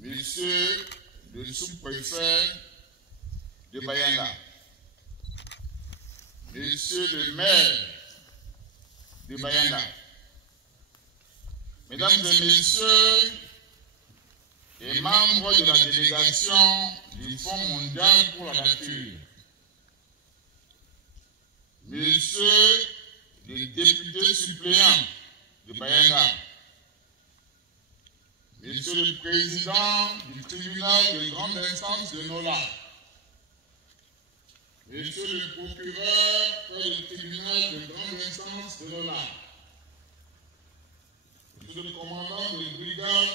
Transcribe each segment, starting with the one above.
Monsieur le sous-préfet de Bayanga, Monsieur le maire de Bayanga, Mesdames et Messieurs les membres de la délégation du Fonds mondial pour la nature, Monsieur le député suppléant de Bayanga, Monsieur le président du tribunal de grande instance de Nola, Monsieur le procureur près du tribunal de grande instance de Nola, Monsieur le commandant de brigade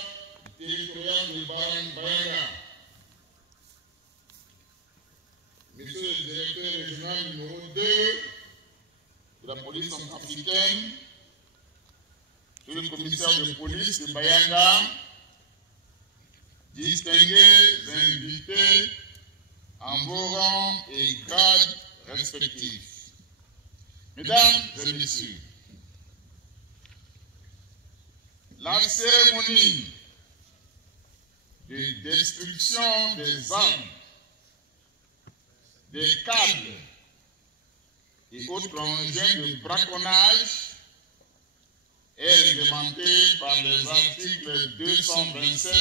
territoriale de Bayanga, Monsieur le directeur régional numéro 2 de la police centrafricaine, Monsieur le commissaire de police de Bayanga, distingués invités en vos rangs et grades respectifs. Mesdames et Messieurs, la cérémonie de destruction des armes, des câbles et autres engins de braconnage est réglementée par les articles 227,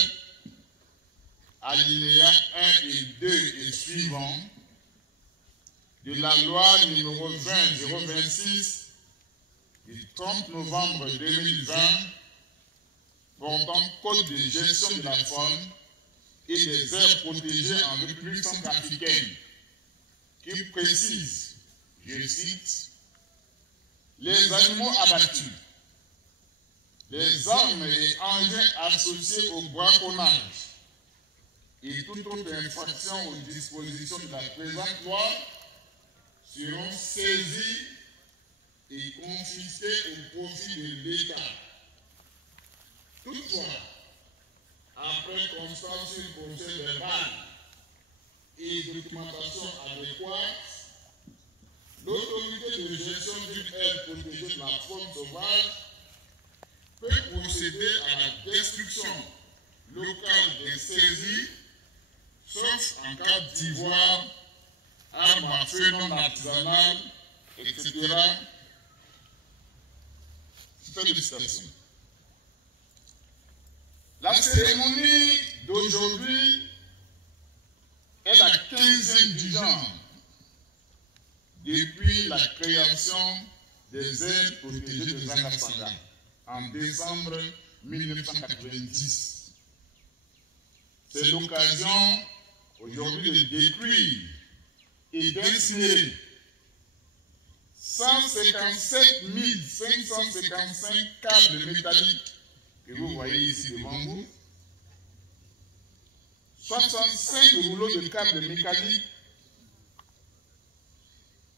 alinéas 1 et 2 et suivants de la loi numéro 20-026 du 30 novembre 2020 portant code de gestion de la faune et des aires protégées en République centrafricaine, qui précise, je cite, les animaux abattus, les armes et engins associés au braconnage et toute autre infraction aux dispositions de la présente loi seront saisis et confisqués au profit de l'État. Toutefois, après constance du procès verbal et documentation adéquate, l'autorité de gestion d'une aire protégée de la faune sauvage peut procéder à la destruction locale des saisies, sauf en cas d'ivoire, armes à feu non artisanales, etc. Félicitations. La cérémonie d'aujourd'hui est la 15e du genre depuis la création des aires protégées de Zanga-Sanga en décembre 1990. C'est l'occasion aujourd'hui de détruire et d'incinérer 157 555 câbles métalliques que vous voyez ici devant vous, 65 rouleaux de câbles mécaniques,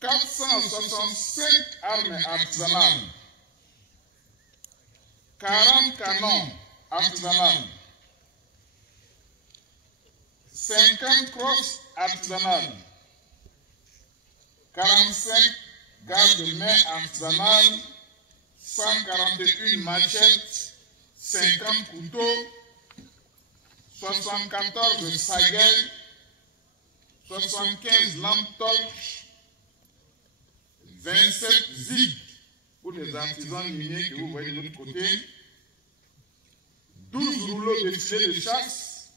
465 armes artisanales, 40 canons artisanales, 50 crosses artisanales, 45 gardes-mains artisanales, 141 machettes, 50 couteaux, 74 sagelles, 75 lampes torches, 27 zig pour les artisans miniers que vous voyez de l'autre côté, 12 rouleaux de filets de chasse,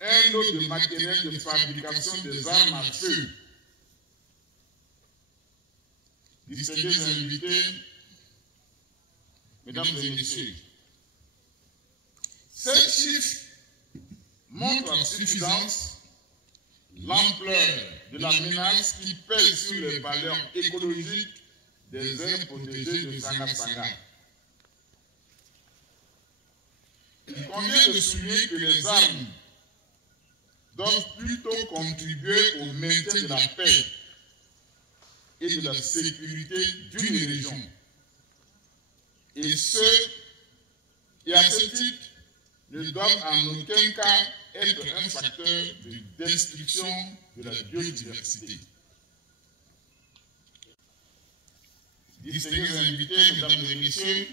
un lot de matériel de fabrication des armes à feu. Distingués invités, Mesdames et Messieurs, ces chiffres montrent en suffisance l'ampleur de la menace qui pèse sur les valeurs écologiques des aires protégées de Zanga-Sanga. Il convient de souligner que les armes doivent plutôt contribuer au maintien de la paix et de la sécurité d'une région. Et à ce titre, ne doivent en aucun cas être un facteur de destruction de la biodiversité. Distingués invités, Mesdames et Messieurs,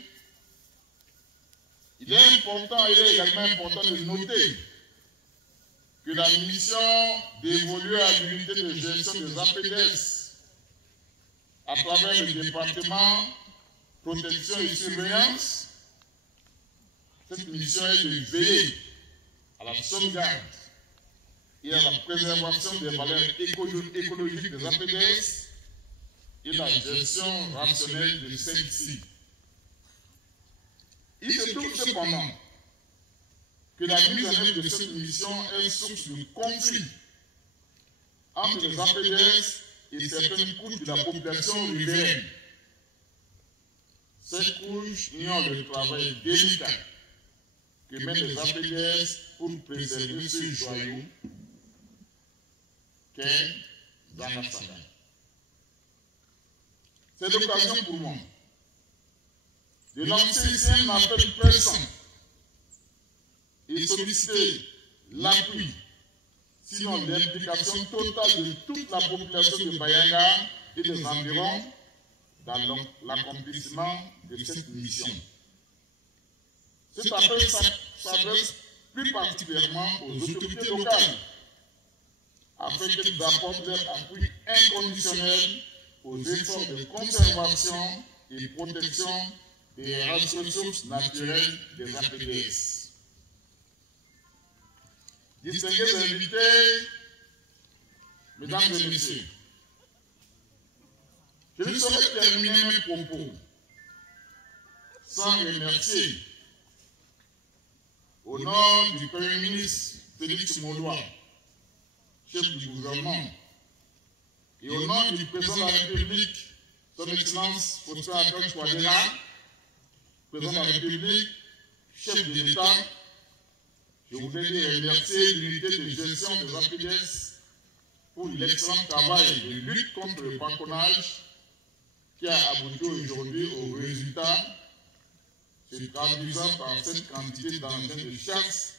il est important, il est également important de noter que la mission dévolue à l'unité de gestion des APDS à travers le département protection et surveillance, cette mission est de veiller à la sauvegarde et à la préservation des valeurs écologiques des APDS et la gestion rationnelle de celles-ci. Il se trouve cependant que la mise en œuvre de cette mission est source de conflit entre les APDS et certaines couches de la population riveraine. Ces couches ignorent le travail délicat que mènent les APDS pour préserver ce joyau qu'est Zanga-Saga. C'est l'occasion pour moi de lancer ici un appel pressant et solliciter l'appui, sinon l'implication totale de toute la population de Bayanga et des environs dans l'accomplissement de cette mission. Cet appel s'adresse plus particulièrement aux autorités locales afin qu'elles apportent leur appui inconditionnel aux efforts de conservation et protection des ressources naturelles des APDS. Distingués invités, mesdames et messieurs, je ne saurais terminer mes propos sans remercier, au nom du Premier ministre Félix Moloua, chef du gouvernement, et au nom du président de la République, son Excellence Faustin Archange Touadéra, président de la République, chef de l'État, je voudrais remercier l'unité de gestion des APDS pour l'excellent travail de lutte contre le braconnage qui a abouti aujourd'hui au résultat se traduisant par cette quantité d'engins de chasse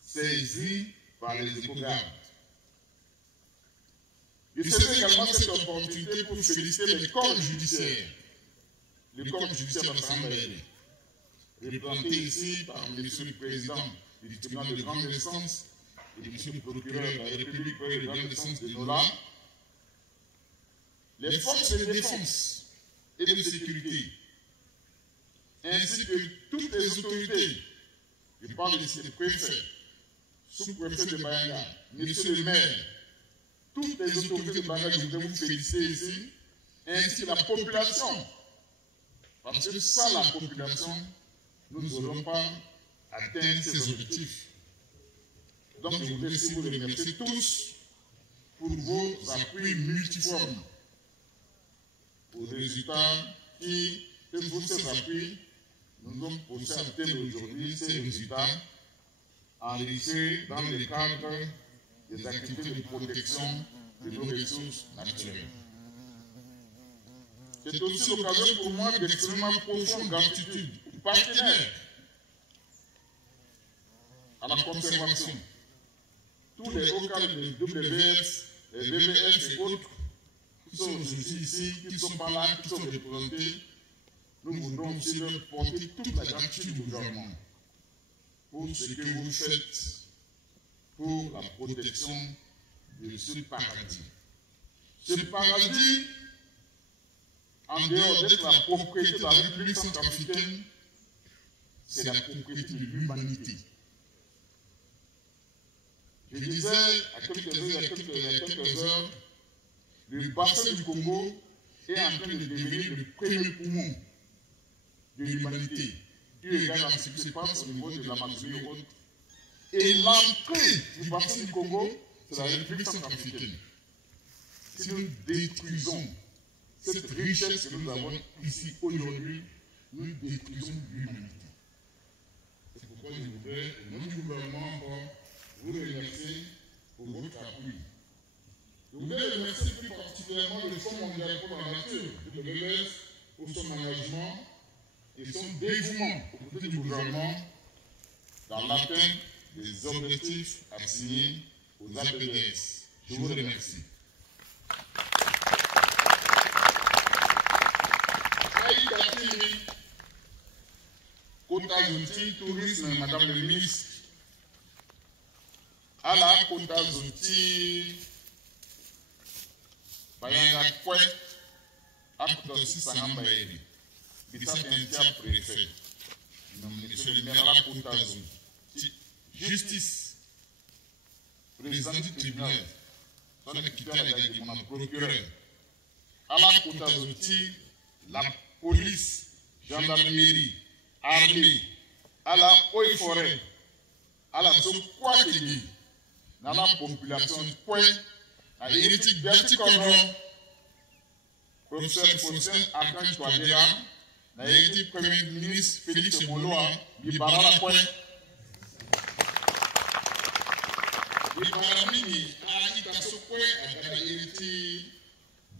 saisis par les éco-gardes. Je saisis également cette opportunité pour féliciter les corps judiciaires, le corps judiciaire d'Assemblée, représenté ici par M. le Président du tribunal de grande instance et M. le procureur de la République de grande instance de Nola, les forces de défense et de sécurité, ainsi que toutes les autorités, je parle ici des préfets, sous-préfets de Bayanga, monsieur le maire, toutes les autorités de Bayanga, je voudrais vous féliciter ici, ainsi que la population, parce que sans la population, nous n'aurons pas atteint ces objectifs. Donc je voudrais ici vous remercier tous pour vos appuis multiformes, aux résultats qui, pour ces appuis, nous avons poussé à atteindre aujourd'hui ces résultats enregistrés dans le cadre des activités de protection de nos ressources naturelles. C'est aussi l'occasion pour moi d'exprimer ma profonde gratitude aux partenaires à la conservation, tous les hauts cadres de WWF, les WWF et autres qui sont aujourd'hui ici, qui ne sont pas là, qui sont représentés. Nous voudrons aussi leur porter toute la gratitude du gouvernement pour ce que vous faites pour la protection de ce paradis. Ce paradis, en dehors d'être la propriété de la République centrafricaine, c'est la propriété de l'humanité. Je disais il y a quelques heures, le bassin du Congo est en train de devenir le premier poumon de l'humanité, eu égard à ce qui se passe au niveau de l'Amazonie et autres. Et l'entrée du bassin du Congo, c'est la République centrafricaine. Si nous détruisons cette richesse que nous avons ici aujourd'hui, nous détruisons l'humanité. C'est pourquoi je voudrais, au nom du gouvernement encore, vous remercier pour votre appui. Je voudrais remercier plus particulièrement le Fonds mondial pour la nature, le WWF, pour son engagement et son dévouement aux côtés du gouvernement dans l'atteinte des objectifs assignés aux APDS. Je vous remercie. Kota Zouti, tourisme, madame le ministre. À la Kota Zouti, Bayanga Koué, à Kota Zouti, Sangambaeri. Bissat Intia préfet. Monsieur le maire à la Kota Zouti. Justice. Président du tribunal. Son équité à la procureur. À la Kota Zouti, la police, gendarmerie, armée, à la eau et forêt, à la Sokwakegi, dans la population point, à l'hérétique Berti-Cordon, professeur Faustin Archange Touadéra, dans l'hérétique premier ministre Félix Moloa, Bibara point. Bibara Mini, à l'Itasso point, à l'hérétique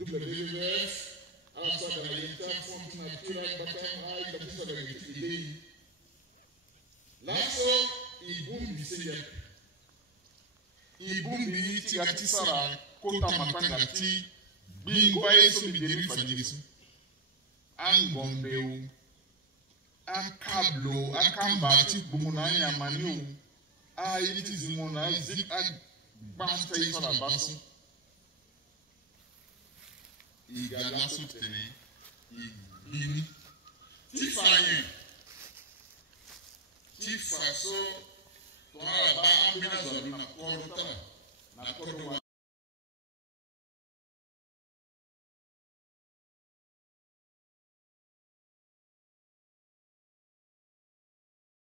WWF, à la fois dans l'État, Fonds naturel, bâtiment, à la fois dans l'État. Laso ibumbi senya ibumbi ti atisara kota matanga ti bingo yeso bideri fanyiriso angombeu akablo akambati bumuna nyamaniu a yiti zimona zik banta yeso la baso igala sutene ibini ti fanye ti faso tona ba ambina zona na korota na korwa